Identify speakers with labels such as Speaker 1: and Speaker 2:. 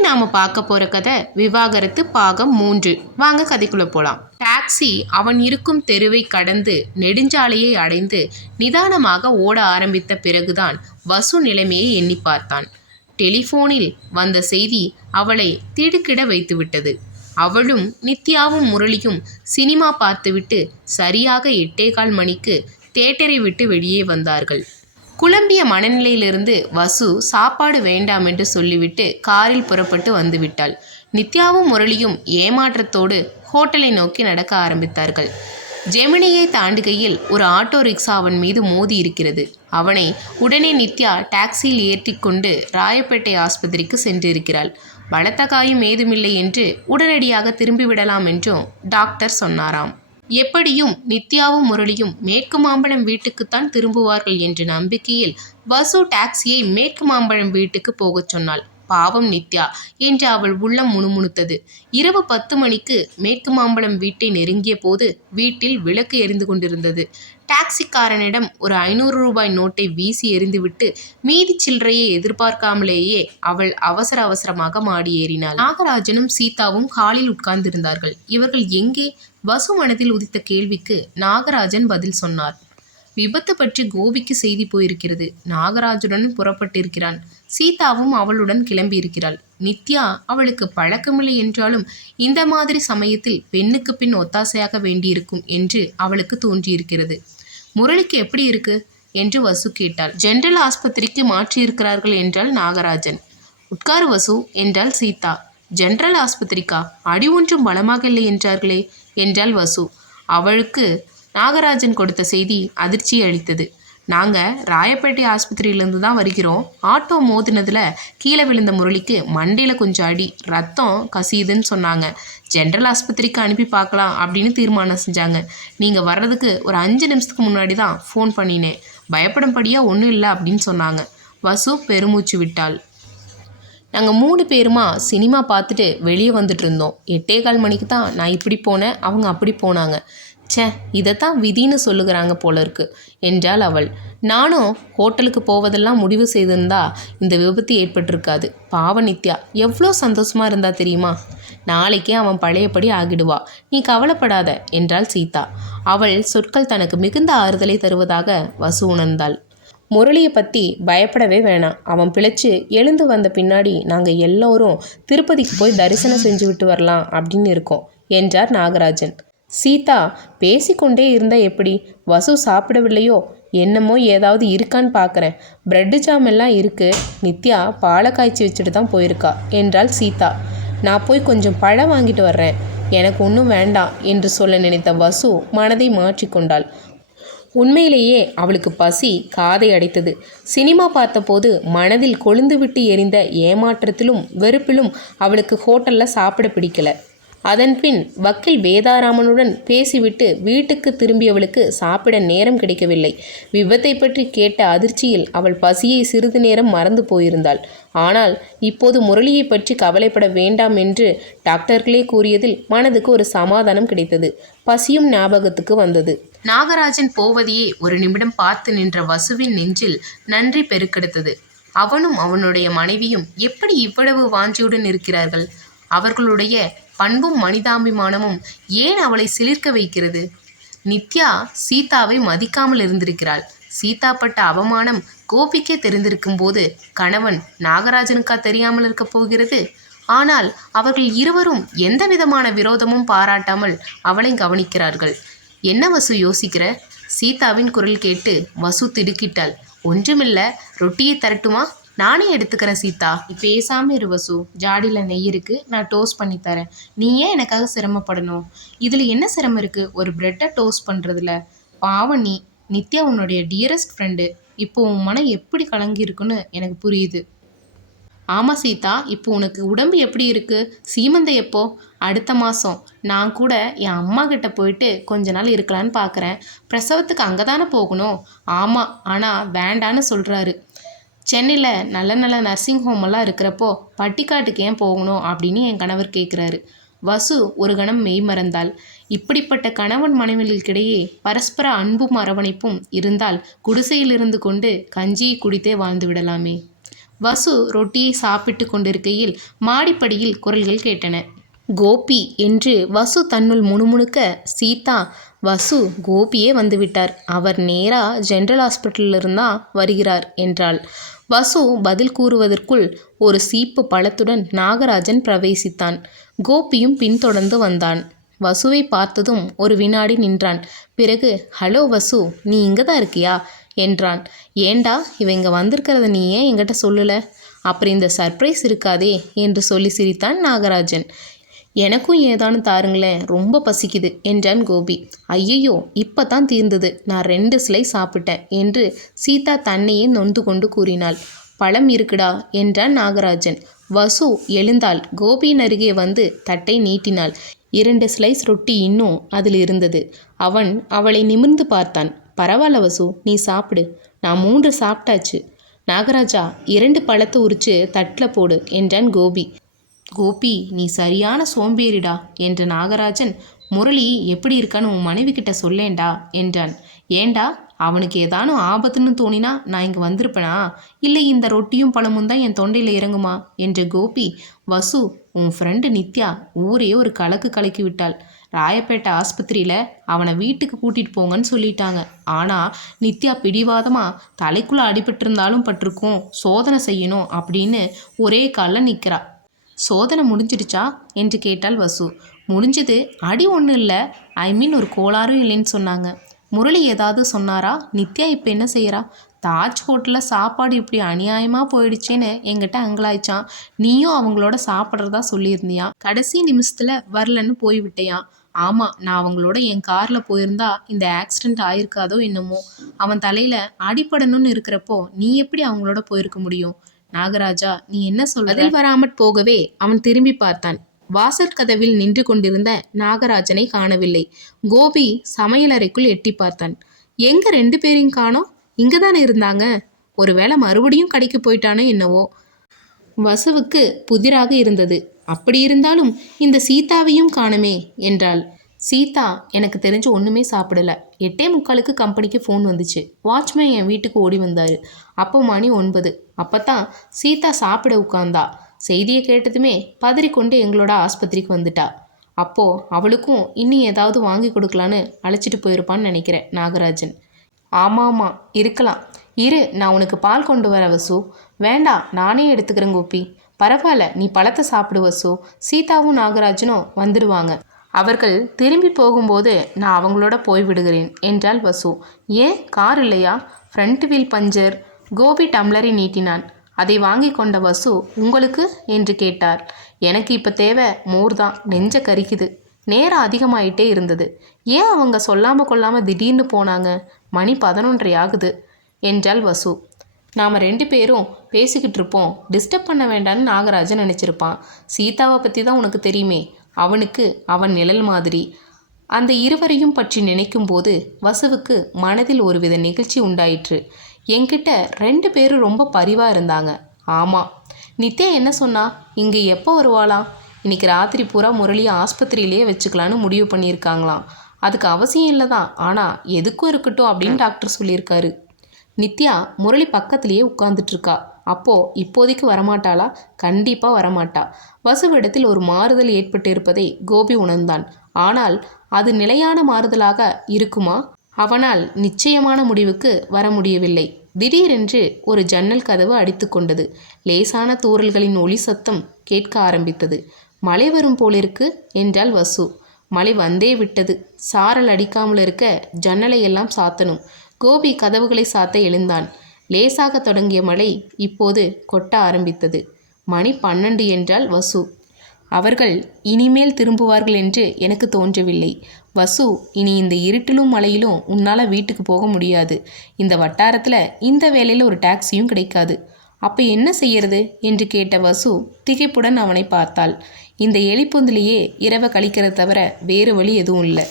Speaker 1: இன்னைக்கு நாம பார்க்க போற கதை? விவாகரத்து பாகம் மூன்று. வாங்க கதைக்குள்ள போலாம். டாக்ஸி அவன் இருக்கும் தெருவை கடந்து நெடுஞ்சாலையை அடைந்து நிதானமாக ஓட ஆரம்பித்த பிறகுதான் வசு நிலைமையை எண்ணி பார்த்தான். டெலிஃபோனில் வந்த செய்தி அவளை திடுக்கிட வைத்துவிட்டது. அவளும் நித்யாவும் முரளியும் சினிமா பார்த்துவிட்டு சரியாக எட்டே கால் மணிக்கு தேட்டரை விட்டு வெளியே வந்தார்கள். குழம்பிய மனநிலையிலிருந்து வசு சாப்பாடு வேண்டாம் என்று சொல்லிவிட்டு காரில் புறப்பட்டு வந்துவிட்டாள். நித்யாவும் முரளியும் ஏமாற்றத்தோடு ஹோட்டலை நோக்கி நடக்க ஆரம்பித்தார்கள். ஜெமினியை தாண்டுகையில் ஒரு ஆட்டோ ரிக்ஷா அவன் மீது மோதி இருக்கிறது. அவனை உடனே நித்யா டாக்ஸியில் ஏற்றிக்கொண்டு ராயப்பேட்டை ஆஸ்பத்திரிக்கு சென்றிருக்கிறாள். பலத்த காயம் ஏதுமில்லை என்று உடனடியாக திரும்பிவிடலாம் என்றும் டாக்டர் சொன்னாராம். எப்படியும் நித்யாவும் முரளியும் மேற்கு மாம்பழம் வீட்டுக்குத்தான் திரும்புவார்கள் என்ற நம்பிக்கையில் வசு டாக்ஸியை மேற்கு மாம்பழம் வீட்டுக்கு போகச் சொன்னாள். பாவம் நித்யா! என்று அவள் உள்ளம் முணுமுணுத்தது. இரவு பத்து மணிக்கு மேற்கு மாம்பழம் வீட்டை நெருங்கிய போது வீட்டில் விளக்கு எரிந்து கொண்டிருந்தது. டாக்ஸிக்காரனிடம் ஒரு ஐநூறு ரூபாய் நோட்டை வீசி எறிந்துவிட்டு மீதி சில்லறையை எதிர்பார்க்காமலேயே அவள் அவசர அவசரமாக மாடி ஏறினாள். நாகராஜனும் சீதாவும் ஹாலில் உட்கார்ந்திருந்தார்கள். இவர்கள் எங்கே? வசு மனதில் உதித்த கேள்விக்கு நாகராஜன் பதில் சொன்னார். விபத்து பற்றி கோபிக்கு செய்தி போயிருக்கிறது. நாகராஜனுடன் புறப்பட்டிருக்கிறான். சீதாவும் அவளுடன் கிளம்பியிருக்கிறாள். நித்யா அவளுக்கு பழக்கமில்லை என்றாலும் இந்த மாதிரி சமயத்தில் பெண்ணுக்கு பின் ஒத்தாசையாக வேண்டியிருக்கும் என்று அவளுக்கு தோன்றியிருக்கிறது. முரளிக்கு எப்படி இருக்கு? என்று வசு கேட்டாள். ஜென்ரல் ஆஸ்பத்திரிக்கு மாற்றியிருக்கிறார்கள் என்றாள் நாகராஜன். உட்காரு வசு என்றாள் சீதா. ஜென்ரல் ஆஸ்பத்திரிக்கா? அடி ஒன்றும் பலமாக இல்லை என்றார்களே என்றாள் வசு. அவளுக்கு நாகராஜன் கொடுத்த செய்தி அதிர்ச்சி அளித்தது. நாங்கள் ராயப்பேட்டை ஆஸ்பத்திரியிலேருந்து தான் வருகிறோம். ஆட்டோ மோதினதில் கீழே விழுந்த முரளிக்கு மண்டையில் கொஞ்சம் அடி ரத்தம் கசியுதுன்னு சொன்னாங்க. ஜென்ரல் ஆஸ்பத்திரிக்கு அனுப்பி பார்க்கலாம் அப்படின்னு தீர்மானம் செஞ்சாங்க. நீங்கள் வர்றதுக்கு ஒரு அஞ்சு நிமிஷத்துக்கு முன்னாடி தான் ஃபோன் பண்ணினேன். பயப்படும்படியாக ஒன்றும் இல்லை அப்படின்னு சொன்னாங்க. வசு பெருமூச்சு விட்டாள். நாங்கள் மூணு பேருமா சினிமா பார்த்துட்டு வெளியே வந்துட்டு இருந்தோம். எட்டே கால் மணிக்கு தான் நான் இப்படி போனேன். அவங்க அப்படி போனாங்க. ச்சே இதைத்தான் விதின்னு சொல்லுகிறாங்க போல இருக்கு என்றாள் அவள். நானும் ஹோட்டலுக்கு போவதெல்லாம் முடிவு செய்திருந்தா இந்த விபத்து ஏற்பட்டிருக்காது. பாவ நித்யா எவ்வளோ சந்தோஷமாக இருந்தா தெரியுமா? நாளைக்கே அவன் பழையபடி ஆகிடுவா. நீ கவலைப்படாத என்றாள் சீதா. அவள் சொற்கள் தனக்கு மிகுந்த ஆறுதலை தருவதாக வசு உணர்ந்தாள். முரளியை பற்றி பயப்படவே வேணாம். அவன் பிழைச்சு எழுந்து வந்த பின்னாடி நாங்கள் எல்லோரும் திருப்பதிக்கு போய் தரிசனம் செஞ்சு விட்டு வரலாம் அப்படின்னு இருக்கோம் என்றார் நாகராஜன். சீதா பேசிக்கொண்டே இருந்தா எப்படி? வசு சாப்பிடவில்லையோ? என்னமோ ஏதாவது இருக்கான்னு பார்க்குறேன் பிரெட்டு ஜாம் எல்லாம் இருக்குது நித்யா பாலை காய்ச்சி வச்சுட்டு தான் போயிருக்கா என்றாள் சீதா. நான் போய் கொஞ்சம் பழம் வாங்கிட்டு வர்றேன். எனக்கு ஒன்றும் வேண்டாம் என்று சொல்ல நினைத்த வசு மனதை மாற்றிக்கொண்டாள் உண்மையிலேயே அவளுக்கு பசி காதை அடைத்தது. சினிமா பார்த்தபோது மனதில் கொழுந்துவிட்டு எரிந்த ஏமாற்றத்திலும் வெறுப்பிலும் அவளுக்கு ஹோட்டலில் சாப்பிட பிடிக்கல. அதன்பின் வக்கீல் வேதாராமனுடன் பேசிவிட்டு வீட்டுக்கு திரும்பியவளுக்கு சாப்பிட நேரம் கிடைக்கவில்லை. விபத்தை பற்றி கேட்ட அதிர்ச்சியில் அவள் பசியை சிறிது நேரம் மறந்து போயிருந்தாள். ஆனால் இப்போது முரளியை பற்றி கவலைப்பட வேண்டாம் என்று டாக்டர்களே கூறியதில் மனதுக்கு ஒரு சமாதானம் கிடைத்தது. பசியும் ஞாபகத்துக்கு வந்தது. நாகராஜன் போவதையே ஒரு நிமிடம் பார்த்து நின்ற வசுவின் நெஞ்சில் நன்றி பெருக்கெடுத்தது. அவனும் அவனுடைய மனைவியும் எப்படி இவ்வளவு வாஞ்சியுடன் இருக்கிறார்கள்? அவர்களுடைய பண்பும் மனிதாபிமானமும் ஏன் அவளை சிலிர்க்க வைக்கிறது? நித்யா சீதாவை மதிக்காமல் இருந்திருக்கிறாள். சீதா பட்ட அவமானம் கோபிக்கே தெரிந்திருக்கும் போது கணவன் நாகராஜனுக்கா தெரியாமல் இருக்கப் போகிறது? ஆனால் அவர்கள் இருவரும் எந்த விதமான விரோதமும் பாராட்டாமல் அவளை கவனிக்கிறார்கள். என்ன வசு யோசிக்கிற? சீதாவின் குரல் கேட்டு வசு திடுக்கிட்டாள். ஒன்றுமில்ல ரொட்டியை தரட்டுமா? நானே எடுத்துக்கிறேன் சீதா. பேசாமல் பேசாம இரு வசு. ஜாடியில் நெய் இருக்கு நான் டோஸ்ட் பண்ணி தரேன். நீ ஏன் எனக்காக சிரமப்படணும்? இதில் என்ன சிரமம் இருக்கு? ஒரு பிரெட்டை டோஸ்ட் பண்ணுறதுல பாவம் நீ. நித்யா உன்னுடைய டியரஸ்ட் ஃப்ரெண்டு இப்போ உன் மனம் எப்படி கலங்கி இருக்குன்னு எனக்கு புரியுது. ஆமாம் சீதா இப்போ உனக்கு உடம்பு எப்படி இருக்கு? சீமந்தை எப்போ? அடுத்த மாதம் நான் கூட என் அம்மா கிட்ட போயிட்டு கொஞ்ச நாள் இருக்கலான்னு பார்க்குறேன் பிரசவத்துக்கு அங்கே தானே போகணும்? ஆமாம் ஆனால் வேண்டான்னு சொல்கிறாரு சென்னையில் நல்ல நல்ல நர்சிங் ஹோம் எல்லாம் இருக்கிறப்போ பட்டிக்காட்டுக்கு ஏன் போகணும் அப்படின்னு என் கணவர் கேட்குறாரு வசு ஒரு கணம் மெய் மறந்தால் இப்படிப்பட்ட கணவன் மனைவிகளுக்கிடையே பரஸ்பர அன்பும் அரவணைப்பும் இருந்தால் குடிசையில் இருந்து கொண்டு கஞ்சியை குடித்தே வாழ்ந்து விடலாமே. வசு ரொட்டியை சாப்பிட்டு கொண்டிருக்கையில் மாடிப்படியில் குரல்கள் கேட்டன. கோபி என்று வசு தன்னுள் முணுமுணுக்க சீதா வசு கோபியே வந்துவிட்டார். அவர் நேரா ஜென்ரல் ஹாஸ்பிட்டலில் வருகிறார் என்றாள். வசு பதில் கூறுவதற்குள் ஒரு சீப்பு பழத்துடன் நாகராஜன் பிரவேசித்தான். கோபியும் பின்தொடர்ந்து வந்தான். வசுவை பார்த்ததும் ஒரு வினாடி நின்றான். பிறகு ஹலோ வசு நீ இங்கே தான் இருக்கியா? என்றான். ஏண்டா இவங்க வந்திருக்கிறத நீ ஏன் என்கிட்ட சொல்லலை? அப்புறம் இந்த சர்ப்ரைஸ் இருக்காதே என்று சொல்லி சிரித்தான் நாகராஜன். எனக்கும் ஏதானு தாருங்களேன் ரொம்ப பசிக்குது என்றான் கோபி. ஐயையோ இப்போ தான் தீர்ந்தது. நான் ரெண்டு சிலை சாப்பிட்டேன் என்று சீதா தன்னையே நொந்து கொண்டு கூறினாள். பழம் இருக்குடா என்றான் நாகராஜன். வசு எழுந்தாள். கோபியின் அருகே வந்து தட்டை நீட்டினாள். இரண்டு ஸ்லைஸ் ரொட்டி இன்னும் அதில் இருந்தது. அவன் அவளை நிமிர்ந்து பார்த்தான். பரவாயில்ல வசு நீ சாப்பிடு. நான் மூன்று சாப்பிட்டாச்சு. நாகராஜா இரண்டு பழத்தை உரிச்சு தட்டில் போடு என்றான் கோபி. கோபி நீ சரியான சோம்பேறிடா என்ற நாகராஜன் முரளி எப்படி இருக்கான்னு உன் மனைவி கிட்ட சொல்லேன்டா என்றான். ஏண்டா அவனுக்கு ஏதானும் ஆபத்துன்னு தோணினா நான் இங்கே வந்திருப்பேனா? இல்லை இந்த ரொட்டியும் பழமும் தான் என் தொண்டையில் இறங்குமா? என்ற கோபி வசு உன் ஃப்ரெண்டு நித்யா ஊரே ஒரு கலக்கு கலக்கி விட்டாள். ராயப்பேட்டை ஆஸ்பத்திரியில் அவனை வீட்டுக்கு கூட்டிகிட்டு போங்கன்னு சொல்லிட்டாங்க. ஆனால் நித்யா பிடிவாதமாக தலைக்குள்ளே அடிபட்டிருந்தாலும் பட்டிருக்கும் சோதனை செய்யணும் அப்படின்னு ஒரே காலில் நிற்கிறா சோதனை முடிஞ்சிடுச்சா? என்று கேட்டாள் வசு. முடிஞ்சது. அடி ஒன்றும் இல்லை. ஐ மீன் ஒரு கோளாறும் இல்லைன்னு சொன்னாங்க. முரளி ஏதாவது சொன்னாரா? நித்யா இப்போ என்ன செய்கிறா தாஜ் ஹோட்டலில் சாப்பாடு இப்படி அநியாயமாக போயிடுச்சேன்னு எங்கிட்ட அங்கலாய்ச்சான். நீயும் அவங்களோட சாப்பிட்றதா சொல்லியிருந்தியா? கடைசி நிமிஷத்தில் வரலன்னு போய்விட்டேயான் ஆமாம் நான் அவங்களோட என் காரில் போயிருந்தா இந்த ஆக்சிடெண்ட் ஆயிருக்காதோ என்னமோ. அவன் தலையில் அடிப்படணும்னு இருக்கிறப்போ நீ எப்படி அவங்களோட போயிருக்க முடியும்? நாகராஜா நீ என்ன சொல்ல அதில் வராமற் போகவே அவன் திரும்பி பார்த்தான். வாசற் கதவில் நின்று கொண்டிருந்த நாகராஜனை காணவில்லை. கோபி சமையலறைக்குள் எட்டி பார்த்தான். எங்க ரெண்டு பேரையும் காணோம்? இங்க தானே இருந்தாங்க? ஒருவேளை மறுபடியும் கடைக்கு போயிட்டானோ என்னவோ? வசுவுக்கு புதிராக இருந்தது. அப்படி இருந்தாலும் இந்த சீதாவையும் காணமே என்றாள். சீதா எனக்கு தெரிஞ்சு ஒன்றுமே சாப்பிடல. எட்டே முக்காலுக்கு கம்பெனிக்கு ஃபோன் வந்துச்சு. வாட்ச்மேன் என் வீட்டுக்கு ஓடி வந்தார். அப்போ மணி ஒன்பது. அப்போ தான் சீதா சாப்பிட உட்கார்ந்தா. செய்தியை கேட்டதுமே பதறிக்கொண்டு எங்களோட ஆஸ்பத்திரிக்கு வந்துட்டா. அப்போது அவளுக்கும் இன்னும் ஏதாவது வாங்கி கொடுக்கலான்னு அழைச்சிட்டு போயிருப்பான்னு நினைக்கிறேன் நாகராஜன். ஆமாம் ஆமாம் இருக்கலாம். இரு நான் உனக்கு பால் கொண்டு வர வசு. வேண்டாம் நானே எடுத்துக்கிறேன் கோபி. பரவாயில்ல நீ பழத்தை சாப்பிடு வசு. சீதாவும் நாகராஜனும் வந்துடுவாங்க அவர்கள் திரும்பி போகும்போது நான் அவங்களோட போய் விடுகிறேன் என்றாள் வசு. ஏன் கார் இல்லையா? Front wheel puncture. கோபி டம்ளரை நீட்டினான். அதை வாங்கி கொண்ட வசு உங்களுக்கு? என்று கேட்டார். எனக்கு இப்போ தேவை மோர் தான் நெஞ்ச கரிக்குது. நேரம் அதிகமாயிட்டே இருந்தது. ஏன் அவங்க சொல்லாமல் கொள்ளாமல் திடீர்னு போனாங்க? மணி பதினொன்றரை ஆகுது என்றாள் வசு. நாம் ரெண்டு பேரும் பேசிக்கிட்டு இருப்போம். டிஸ்டர்ப் பண்ண வேண்டான்னு நாகராஜன் நினச்சிருப்பான். சீதாவை பற்றி தான் உனக்கு தெரியுமே. அவனுக்கு அவன் நிழல் மாதிரி. அந்த இருவரையும் பற்றி நினைக்கும்போது வசுவுக்கு மனதில் ஒருவித நிகழ்ச்சி உண்டாயிற்று. என்கிட்ட ரெண்டு பேரும் ரொம்ப பரிவாக இருந்தாங்க. ஆமாம் நித்யா என்ன சொன்னா இங்கே எப்போ வருவாளாம் இன்றைக்கி ராத்திரி பூரா முரளியை ஆஸ்பத்திரியிலேயே வச்சுக்கலான்னு முடிவு பண்ணியிருக்காங்களாம். அதுக்கு அவசியம் இல்லை தான் ஆனால் எதுக்கும் இருக்கட்டும் அப்படின்னு டாக்டர் சொல்லியிருக்காரு. நித்யா முரளி பக்கத்துலேயே உட்காந்துட்ருக்கா அப்போது இப்போதைக்கு வரமாட்டாளா? கண்டிப்பாக வரமாட்டா. வசுவிடத்தில் ஒரு மாறுதல் ஏற்பட்டிருப்பதை கோபி உணர்ந்தான். ஆனால் அது நிலையான மாறுதலாக இருக்குமா? அவனால் நிச்சயமான முடிவுக்கு வர முடியவில்லை. திடீரென்று ஒரு ஜன்னல் கதவு அடித்துக்கொண்டது லேசான தூறல்களின் ஒளி சத்தம் கேட்க ஆரம்பித்தது. மழை வரும் போலிருக்கு? என்றால் வசு. மழை வந்தே விட்டது. சாரல் அடிக்காமல் இருக்க ஜன்னலை எல்லாம் சாத்தணும். கோபி கதவுகளை சாத்த எழுந்தான். லேசாக தொடங்கிய மழை இப்போது கொட்ட ஆரம்பித்தது. மணி பன்னெண்டு என்றால் வசு. அவர்கள் இனிமேல் திரும்புவார்கள் என்று எனக்கு தோன்றவில்லை. வசு இனி இந்த இருட்டிலும் மழையிலும் உன்னால் வீட்டுக்கு போக முடியாது. இந்த வட்டாரத்தில் இந்த வேலையில் ஒரு டாக்ஸியும் கிடைக்காது. அப்போ என்ன செய்யறது? என்று கேட்ட வசு திகைப்புடன் அவனை பார்த்தாள். இந்த எலிப்பொந்திலேயே இரவை கழிக்கிறத தவிர வேறு வழி எதுவும் இல்லை.